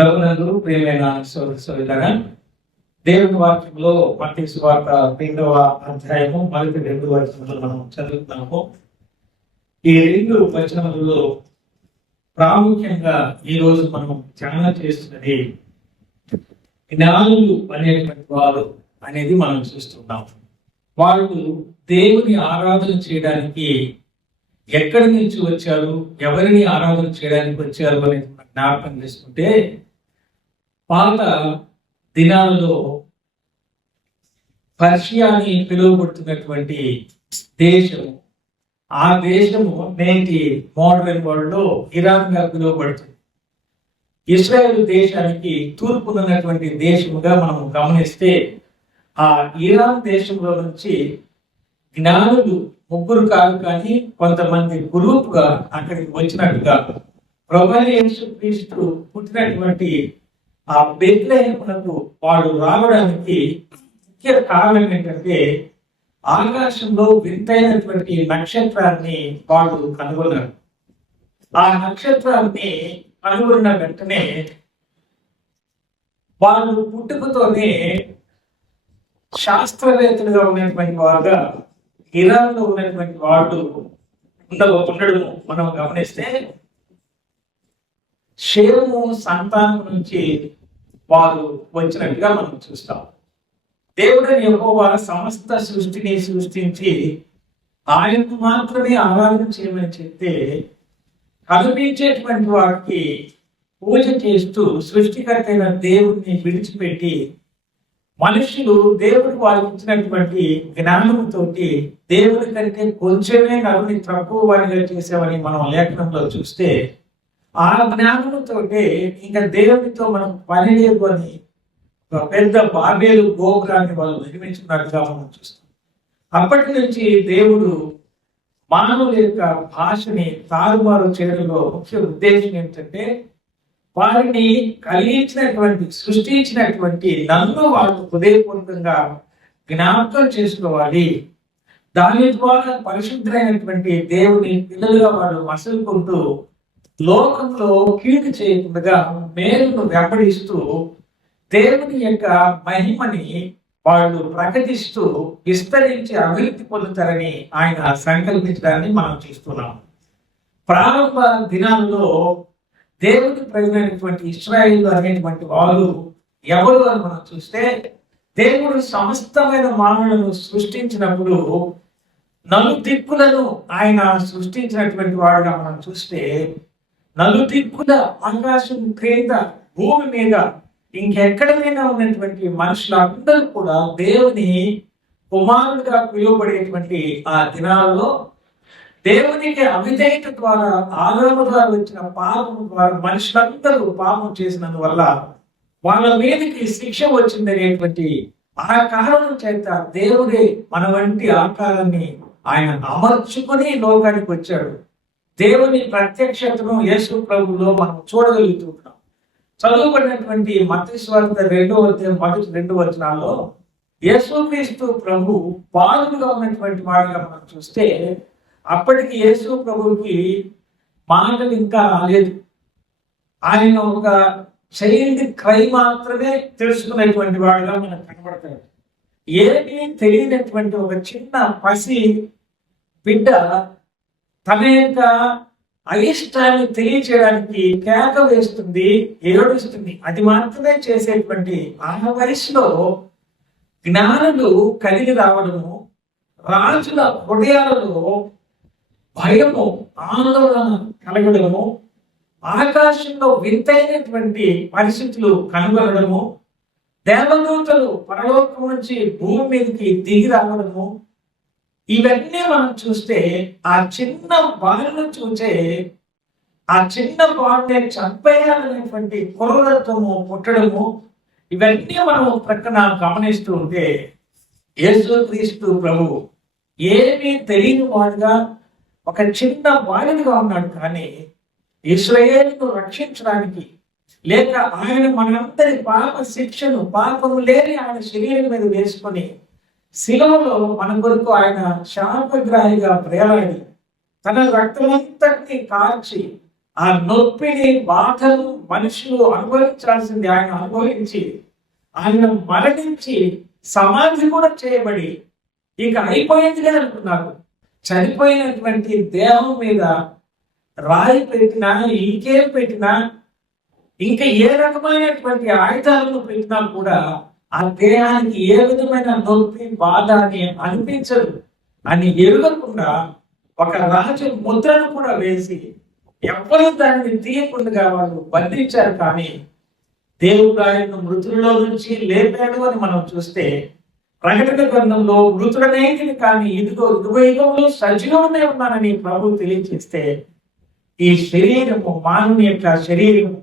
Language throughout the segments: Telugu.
ప్రభునందు ప్రియమైన సోదరులారా దేవుని వాక్యంలో మట్టి సువార్త రెండవ అధ్యాయము మొదటి రెండు వచనములు మనం చదువుతున్నాము. ఈ రెండు వచనములలో ప్రాముఖ్యంగా ఈ రోజు మనం ధ్యానం చేస్తున్నది జ్ఞానులు అనేటువంటి వారు అనేది మనం చూస్తున్నాం. వాళ్ళు దేవుని ఆరాధన చేయడానికి ఎక్కడి నుంచి వచ్చారు ఎవరిని ఆరాధన చేయడానికి వచ్చారు అనేది మనం జ్ఞాపకం చేసుకుంటే పాత దినాలలో పర్షియా అని పిలువబడుతున్నటువంటి దేశము ఆ దేశము నేటి మోడర్న్ వరల్డ్లో ఇరాన్గా పిలువబడుతుంది. ఇస్రాయేల్ దేశానికి తూర్పున ఉన్నటువంటి దేశముగా మనం గమనిస్తే ఆ ఇరాన్ దేశంలో నుంచి జ్ఞానులు ముగ్గురు కాదు కానీ కొంతమంది గ్రూప్గా అక్కడికి వచ్చినట్టుగా ప్రభు యేసు క్రీస్తు పుట్టినటువంటి ఆ బెత్లహేమునకు వాడు రావడానికి ముఖ్య కారణం ఏంటంటే ఆకాశంలో వింతైనటువంటి నక్షత్రాన్ని వాళ్ళు కనుగొన్నారు ఆ నక్షత్రాన్ని కనుగొన్న వెంటనే వాళ్ళు పుట్టుకతోనే శాస్త్రవేత్తలుగా ఉన్నటువంటి వారుగా ఇరాన్లో ఉన్నటువంటి వాళ్ళు ఉండడం మనం గమనిస్తే షేము సంతానం నుంచి వారు వచ్చినట్టుగా మనం చూస్తాం. దేవుడని యహోవా సమస్త సృష్టిని సృష్టించి ఆయనకు మాత్రమే ఆరాధన చేయమని చెప్తే కనిపించేటువంటి వారికి పూజ చేస్తూ సృష్టికర్త అయిన దేవుడిని విడిచిపెట్టి మనుషులు దేవుడు వారికి ఇచ్చినటువంటి జ్ఞానంతో దేవుడి కంటే కొంచెమే నలుని తక్కువ వారిగా చేసామని మనం లేఖనంలో చూస్తే ఆ జ్ఞానంతో ఇంకా దేవునితో మనం పని లేకొని ఒక పెద్ద బాబేలు గోపురాన్ని వాళ్ళు నిర్మించుకున్నట్టుగా మనం చూస్తాం. అప్పటి నుంచి దేవుడు మానవుల యొక్క భాషని తారుమారు చేయడంలో ముఖ్య ఉద్దేశం ఏంటంటే వారిని కలిగించినటువంటి సృష్టించినటువంటి నన్ను వాళ్ళు హృదయపూర్వకంగా జ్ఞాపకం చేసుకోవాలి. దాని ద్వారా పరిశుద్ధమైనటువంటి దేవుని పిల్లలుగా వాళ్ళు మసలుకుంటూ లోకంలో కీడు చేయకుండా మేలును వెంబడిస్తూ దేవుని యొక్క మహిమని వాళ్ళు ప్రకటిస్తూ విస్తరించి అభివృద్ధి పొందుతారని ఆయన సంకల్పించడాన్ని మనం చూస్తున్నాం. ప్రారంభ దినాల్లో దేవుని ప్రజలైనటువంటి ఇస్రాయిల్ అనేటువంటి వాళ్ళు ఎవరు అని మనం చూస్తే దేవుడు సమస్తమైన మానవులను సృష్టించినప్పుడు నలుదిక్కులను ఆయన సృష్టించినటువంటి వాడుగా మనం చూస్తే నలుదిక్కుల ఆకాశం క్రింద భూమి మీద ఇంకెక్కడైనా ఉన్నటువంటి మనుషులందరూ కూడా దేవుని కుమారుడుగా పిలువబడేటువంటి ఆ దినాల్లో దేవునికి అవిధేయత ద్వారా ఆదాము ద్వారా వచ్చిన పాపం ద్వారా మనుషులందరూ పాపం చేసినందువల్ల వాళ్ళ మీదకి శిక్ష వచ్చిందనేటువంటి ఆ కారణం చేత దేవుడే మన వంటి ఆకారాన్ని ఆయన అమర్చుకొని లోకానికి వచ్చాడు. దేవుని ప్రత్యక్షతను యేసు ప్రభులో మనం చూడగలుగుతున్నాం చదువుబడినటువంటి మతేశ్వర రెండో అధ్యాయం మొదటి రెండు వచనాల్లో యేసుక్రీస్తు ప్రభు బాలుడుగా ఉన్నటువంటి వాడిగా మనం చూస్తే అప్పటికి యేసు ప్రభుకి మాటలు ఇంకా రాలేదు. ఆయన ఒక చైల్డ్ క్రై మాత్రమే తెలుసుకునేటువంటి వాడుగా మనకు కనబడతాడు ఏమీ తెలియనటువంటి ఒక చిన్న పసి బిడ్డ తన యొక్క అయిష్టాన్ని తెలియచేయడానికి కేక వేస్తుంది ఏడుస్తుంది. అది మాత్రమే చేసేటువంటి ఆ వయసులో జ్ఞానులు కలిగి రావడము రాజుల హృదయాలలో భయము ఆందోళన కలగడము ఆకాశంలో వింతైనటువంటి పరిస్థితులు కనుగొనడము దేవదూతలు పరలోకం నుంచి భూమి మీదకి దిగి రావడము ఇవన్నీ మనం చూస్తే ఆ చిన్న బాలును చూసే ఆ చిన్న బాలుని చంపేయాలనేటువంటి కుర్రత్వము పుట్టడము ఇవన్నీ మనం ప్రక్కన గమనిస్తూ ఉంటే యేసుక్రీస్తు ప్రభు ఏమీ తెలియని వాడుగా ఒక చిన్న బాలుడిగా ఉన్నాడు. కానీ ఇస్రాయేల్ను రక్షించడానికి లేక ఆయన మనందరి పాప శిక్షను పాపము లేని ఆయన శరీరం మీద వేసుకొని శిలంలో మన కొరకు ఆయన శాపగ్రాహిగా ప్రేలాడి తన రక్తమంతటిని కాల్చి ఆ నొప్పిని బాధలు మనుషులు అనుభవించాల్సింది ఆయన అనుభవించి ఆయన మరణించి సమాధి కూడా చేయబడి ఇక అయిపోయిందిలే అనుకున్నారు. చనిపోయినటువంటి దేహం మీద రాయి పెట్టినా ఇంకేం పెట్టినా ఇంకా ఏ రకమైనటువంటి ఆయుధాలను పెట్టినా కూడా ఆ దేహానికి ఏ విధమైన నొప్పి బాధ అని అనిపించదు. అని ఎరగకుండా ఒక రాజు ముద్రను కూడా వేసి ఎవ్వరూ దానిని తీయకుండా వాళ్ళు బంధించారు. కానీ దేవుడు ఆయన మృతుల్లో నుంచి లేపాడు అని మనం చూస్తే ప్రకటన గ్రంథంలో మృతుడనేది కానీ ఇదిగో ఇదిగో యుగంలో సజీవమే ఉన్నానని ప్రభు తెలియచేస్తే ఈ శరీరము మానవుని యొక్క శరీరము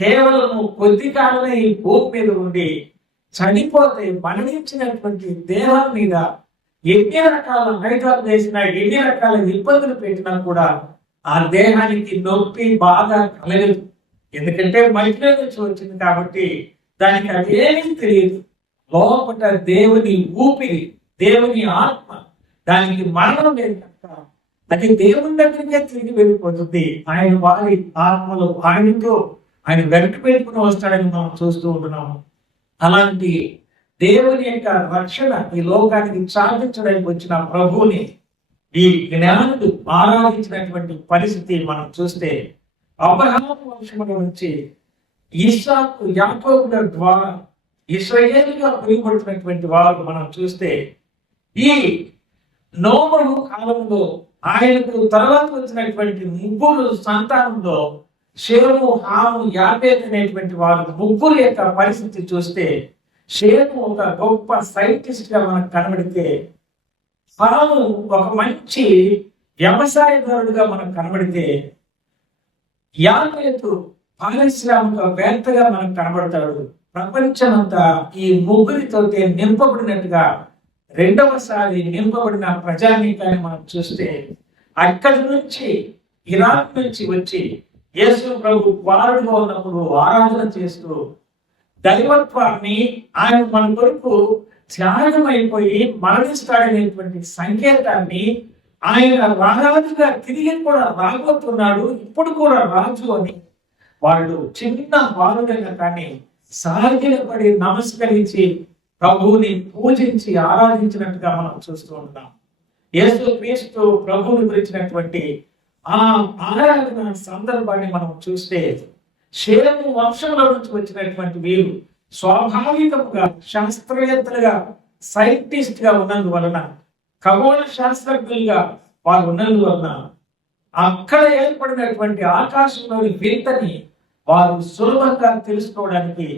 కేవలము కొద్ది కాలమే ఈ భూమి మీద ఉండి చనిపోతే మరణించినటువంటి దేహం మీద ఎన్ని రకాల ఆయుధాలు చేసినా ఎన్ని రకాల ఇబ్బందులు పెట్టినా కూడా ఆ దేహానికి నొప్పి బాధ కలగదు. ఎందుకంటే మట్టిలో నుంచి వచ్చింది కాబట్టి దానికి అదేమీ తెలియదు. లోపల దేవుని ఊపిరి దేవుని ఆత్మ దానికి మరణం లేదు కనుక అది దేవుని దగ్గరికే తిరిగి వెళ్ళిపోతుంది. ఆయన వారి ఆత్మలో ఆయనతో ఆయన వెంట పెట్టుకుని వస్తాడని మనం చూస్తూ ఉంటున్నాము. అలాంటి దేవుని యొక్క రక్షణ ఈ లోకానికి సాధించడానికి వచ్చిన ప్రభువుని ఈ జ్ఞానుడు ఆరాధించినటువంటి పరిస్థితి మనం చూస్తే అబ్రహాము వంశముల నుంచి ఇస్సాకు యాకోబుల ద్వారా ఇస్రాయేలుగా పిలువబడుతున్నటువంటి వారు మనం చూస్తే ఈ నోమరు కాలంలో ఆయనకు తర్వాత వచ్చినటువంటి ముగ్గురు సంతానంలో షేము హాము యాపేత్ అనేటువంటి వారు ముగ్గురు యొక్క పరిస్థితి చూస్తే షేము ఒక గొప్ప సైంటిస్ట్గా మనకు కనబడితే హాము ఒక మంచి వ్యవసాయదారుడుగా మనకు కనబడితే యాపేతు పారిశ్రామికవేత్తగా మనకు కనబడతాడు. ప్రపంచమంతా ఈ ముగ్గురితో నింపబడినట్టుగా రెండవసారి నింపబడిన ప్రజానీకాన్ని మనం చూస్తే అక్కడి నుంచి ఇరాక్ నుంచి వచ్చి యేసు ప్రభు కుమారుడిగా ఉన్నప్పుడు ఆరాధన చేస్తూ దైవత్వాన్ని ఆయన మన కొరకు త్యాగం అయిపోయి మరణిస్తాడనేటువంటి సంకేతాన్ని ఆయన రారాజుగా తిరిగి కూడా రాబోతున్నాడు ఇప్పుడు కూడా రాజు అని వాళ్ళు చిన్న బాలుడైనా కానీ సహజపడి నమస్కరించి ప్రభువుని పూజించి ఆరాధించినట్టుగా మనం చూస్తూ ఉంటాం యేసు క్రీస్తు ప్రభువుని గురించినటువంటి ఆ ఆరాధన సందర్భాన్ని మనం చూస్తే షేము వంశంలో నుంచి వచ్చినటువంటి వీరు స్వాభావికముగా శాస్త్రవేత్తలుగా సైంటిస్ట్గా ఉన్నందువలన ఖగోళ శాస్త్రజ్ఞులుగా వారు ఉన్నందువలన అక్కడ ఏర్పడినటువంటి ఆకాశంలోని వింతని వారు సులభంగా తెలుసుకోవడానికి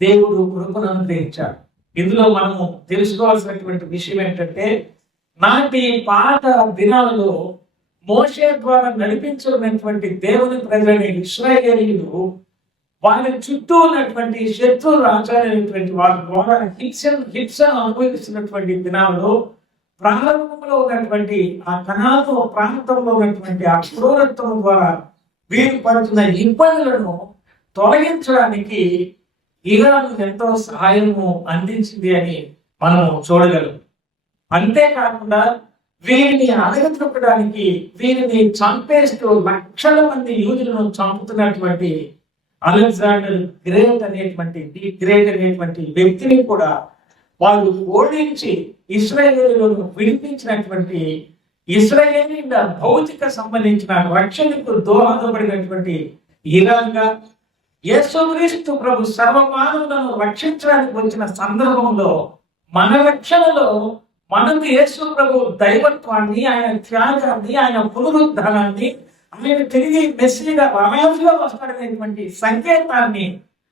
దేవుడు కృపను అనుగ్రహించాడు. ఇందులో మనము తెలుసుకోవాల్సినటువంటి విషయం ఏంటంటే నాటి పాత దినాలలో మోషే ద్వారా నడిపించినటువంటి దేవుని ప్రజలైన ఇస్రాయేలీలు వారి చుట్టూ ఉన్నటువంటి శత్రు రాజాలైనటువంటి వారి ద్వారా హింస హింసను అనుభవిస్తున్నటువంటి దినాల్లో ప్రారంభంలో ఉన్నటువంటి ఆ కనాతో ప్రాంతంలో ఉన్నటువంటి ఆ క్రూరత్వం ద్వారా వీరు పడుతున్న ఇబ్బందులను తొలగించడానికి ఇరాన్ ఎంతో సహాయము అందించింది అని మనం చూడగలం. అంతేకాకుండా వీరిని అడగతొక్కడానికి వీరిని చంపేస్తూ లక్షల మంది యూదులను చంపుతున్నటువంటి అలెగ్జాండర్ గ్రేట్ అనేటువంటి ది గ్రేట్ అనేటువంటి వ్యక్తిని కూడా వాళ్ళు ఓడించి ఇస్రాయేలీలను విడిపించినటువంటి ఇస్రాయేలీ భౌతిక సంబంధించిన రక్షణకు దోహదపడినటువంటి ఇరాన్గా యేసుక్రీస్తు ప్రభు సర్వమానవులను రక్షించడానికి వచ్చిన సందర్భంలో మన రక్షణలో మనకు యేసు ప్రభు దైవత్వాన్ని ఆయన త్యాగాన్ని ఆయన పునరుద్ధానాన్ని ఆయన తిరిగి మెస్సీగా రాజుగా వస్తాడనేటువంటి సంకేతాన్ని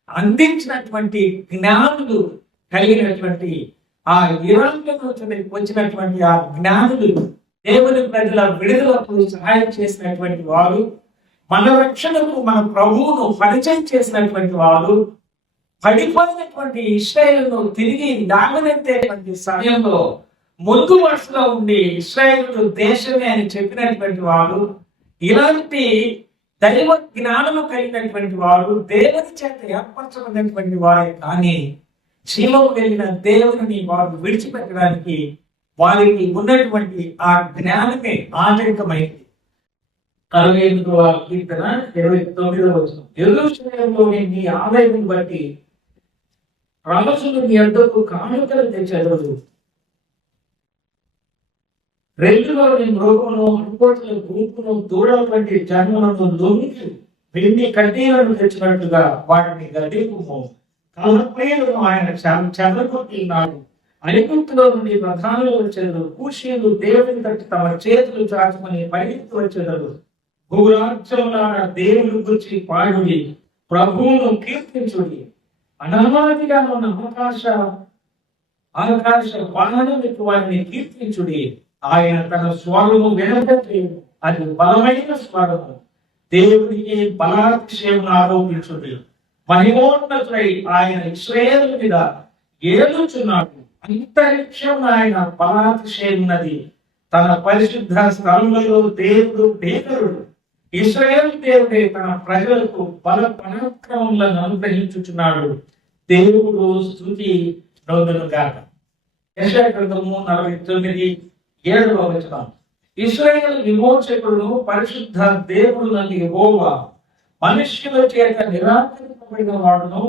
అందించినటువంటి జ్ఞానులు కలిగినటువంటి ఆ ఇరాన్లో వచ్చినటువంటి ఆ జ్ఞానులు దేవుని ప్రజల విడుదలకు సహాయం చేసినటువంటి వారు మన రక్షణకు మన ప్రభువును పరిచయం చేసినటువంటి వారు పడిపోయినటువంటి ఇష్టలను తిరిగి దాగనెత్తేటువంటి సమయంలో ముందు వరుసలో ఉండి ఇస్రాయేల్ దేశమే అని చెప్పినటువంటి వారు ఇలాంటి దైవ జ్ఞానము కలిగినటువంటి వారు దేవుని చేత ఏర్పరచబడినటువంటి వారే కానీ శీలము వెళ్ళిన దేవుని వారు విడిచిపెట్టడానికి వారికి ఉన్నటువంటి ఆ జ్ఞానమే ఆంతరికమైంది అరవై ఎనిమిదవ కీర్తన ఇరవై తొమ్మిదవ వచ్చిన ఎరుషలేములోని నీ ఆదాయం బట్టి రాజులు నీ అందకు కానుకలు తెచ్చెదరు రెండులోని మృగమును అనుకోట్ల గుంపును దూడల వంటి జన్మలను లొంగి వెండి కడ్డీలను తెచ్చినట్టుగా వాటిని గడ్డికుము కలపేలను ఆయన చెదరగొట్టినాడు అనికుంతులో నుండి ప్రధానులు వచ్చేదారు. కూషీలు దేవుని తట్టి తమ చేతులు చాచుకుని పరిగెత్తి వచ్చేదారు. భూరాజ్యముల దేవుని గురించి పాడుడి. ప్రభువును కీర్తించుడి. అనామాదిగా ఉన్న ఆకాశ ఆకాశ వాహనం వారిని కీర్తించుడి. ఆయన తన స్వరము వినబట్టి అది బలమైన స్వరము దేవుడికి బలాతిశయం ఆరోపించుడి. మహిమోన్నతుడై ఆయన ఇస్రాయేల్ మీద ఏలుచున్నాడు. అంతరిక్షం ఆయన బలాతిశయం తన పరిశుద్ధ స్థలంలో దేవుడు భీకరుడు ఇస్రాయేల్ దేవుడే తన ప్రజలకు బల పరాక్రమములను అనుగ్రహించుచున్నాడు. దేవుడు స్థుతి రోజులు కాక యెషయా గ్రంథము నలభై తొమ్మిది ఏడవ వచనం ఇస్రాయేల్ విమోచకుడు పరిశుద్ధ దేవుడు నన్ను యెహోవా మనుష్యుల చేత నిరాకరింపబడిన వాడును.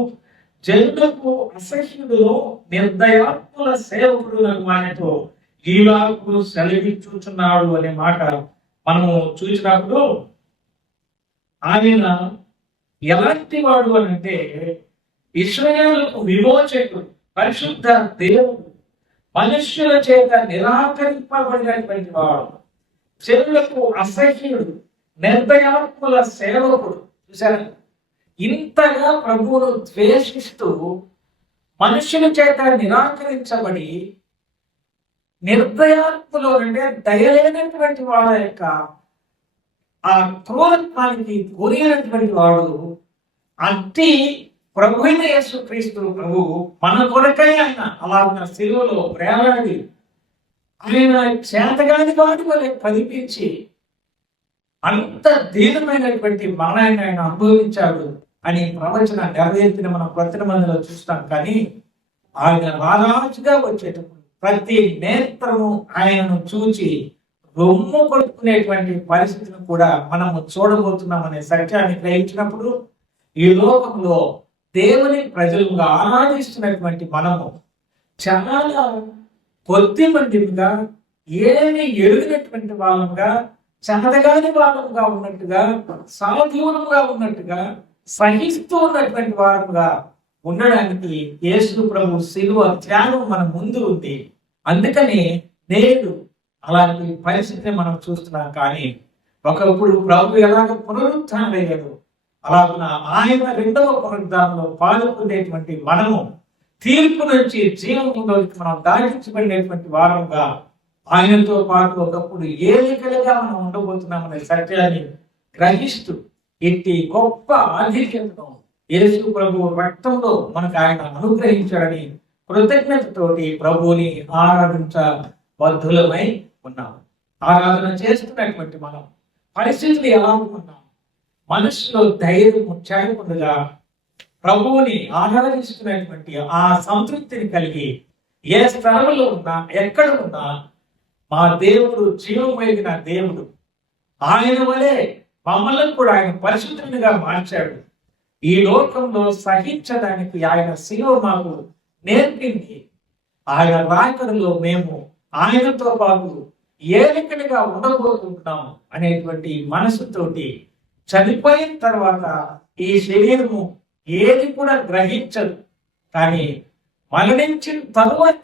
జనులకు అసహ్యుడును నిర్దయాత్ముల సేవకుడు వానితో ఈలాకు సెలవిచ్చుచున్నాడు అనే మాట మనము చూసినప్పుడు ఆయన ఎలాంటి వాడు అని అంటే ఇస్రాయేలుకు విమోచకుడు పరిశుద్ధ దేవుడు మనుష్యుల చేత నిరాకరింపబడినటువంటి వాడు చెరువులకు అసహ్యుడు నిర్దయాత్ముల సేవకుడు. చూసారు ఇంతగా ప్రభువును ద్వేషిస్తూ మనుషుల చేత నిరాకరించబడి నిర్దయాత్ములు అంటే దయలేనటువంటి వాళ్ళ యొక్క ఆ క్రూరత్వానికి గురైనటువంటి వాడు అట్టి ప్రభు అయిన యేసు క్రీస్తు ప్రభు మన కొరకై ఆయన అలాగ శిలువలో ప్రేలాడి ఆయన చేతగాని వాడి వలె కనిపించి అంత దీనమైనటువంటి మరణాన్ని ఆయన అనుభవించాడు అని ప్రవచన నెరవేర్చిన మనం ప్రతి మందిలో చూస్తాం. కానీ ఆయన రారాజుగా వచ్చేటప్పుడు ప్రతి నేత్రము ఆయనను చూచి రొమ్ము కొట్టుకునేటువంటి పరిస్థితిని కూడా మనము చూడబోతున్నాం అనే సత్యాన్ని గ్రహించినప్పుడు ఈ లోకంలో దేవుని ప్రజలుగా ఆరాధిస్తున్నటువంటి మనము చాలా కొద్ది మందిగా ఏమి ఎరిగినటువంటి వాళ్ళముగా చదగాని వాళ్ళముగా ఉన్నట్టుగా సాధూనంగా ఉన్నట్టుగా సహిస్తూ ఉన్నటువంటి వారముగా ఉండడానికి యేసు ప్రభు శిలువ త్యాగం మన ముందు ఉంది. అందుకని నేడు అలాంటి పరిస్థితిని మనం చూస్తున్నాం కానీ ఒకప్పుడు ప్రభు ఎలాగ పునరుత్థానయ్యాడు అలాగున ఆయన రెండవ పునరుద్ధానంలో పాల్గొనేటువంటి మనము తీర్పు నుంచి జీవంలోకి మనం దాటించబడినటువంటి వారముగా ఆయనతో పాటు ఒకప్పుడు ఏలికలుగా మనం ఉండబోతున్నామనే సత్యాన్ని గ్రహిస్తూ ఇట్టి గొప్ప ఆధిక్యతను యేసు ప్రభు రక్తంలో మనకు ఆయన అనుగ్రహించాడని కృతజ్ఞతతోటి ప్రభువుని ఆరాధించ బద్ధులమై ఉన్నాం ఆరాధన చేస్తున్నటువంటి మనం పరిస్థితులు ఎలా ఉన్నాం మనసులో ధైర్యం ఉత్సాహముగా ప్రభువుని ఆరాధిస్తున్నటువంటి ఆ సంతృప్తిని కలిగి ఏ స్థలంలో ఉన్నా ఎక్కడ ఉన్నా మా దేవుడు జీవమైన దేవుడు. ఆయన వలె మమ్మల్ని కూడా ఆయన పరిశుద్ధునిగా మార్చాడు. ఈ లోకంలో సహించడానికి ఆయన శిలువ మాకు నేర్పింది. ఆయన రాకడలో మేము ఆయనతో పాటు ఏలికలుగా ఉండబోతుంటున్నాం అనేటువంటి మనసుతోటి చనిపోయిన తర్వాత ఈ శరీరము ఏది కూడా గ్రహించదు. కానీ మరణించిన తరువాత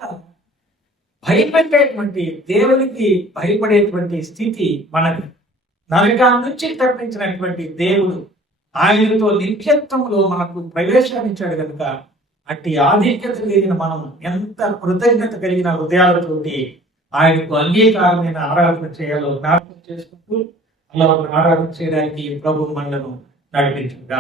భయపెట్టేటువంటి దేవునికి భయపడేటువంటి స్థితి మనకి నరకా నుంచి తప్పించినటువంటి దేవుడు ఆయనతో నిత్యత్వంలో మనకు ప్రవేశాన్నిచ్చాడు కనుక అట్టి ఆధిక్యత కలిగిన మనం ఎంత కృతజ్ఞత కలిగిన హృదయాలతోటి ఆయనకు అంగీకారమైన ఆరాధన చేయాలో జ్ఞాపకం చేసుకుంటూ అలా ఆరాధన చేయడానికి ప్రభు మండలం నడిపించుగా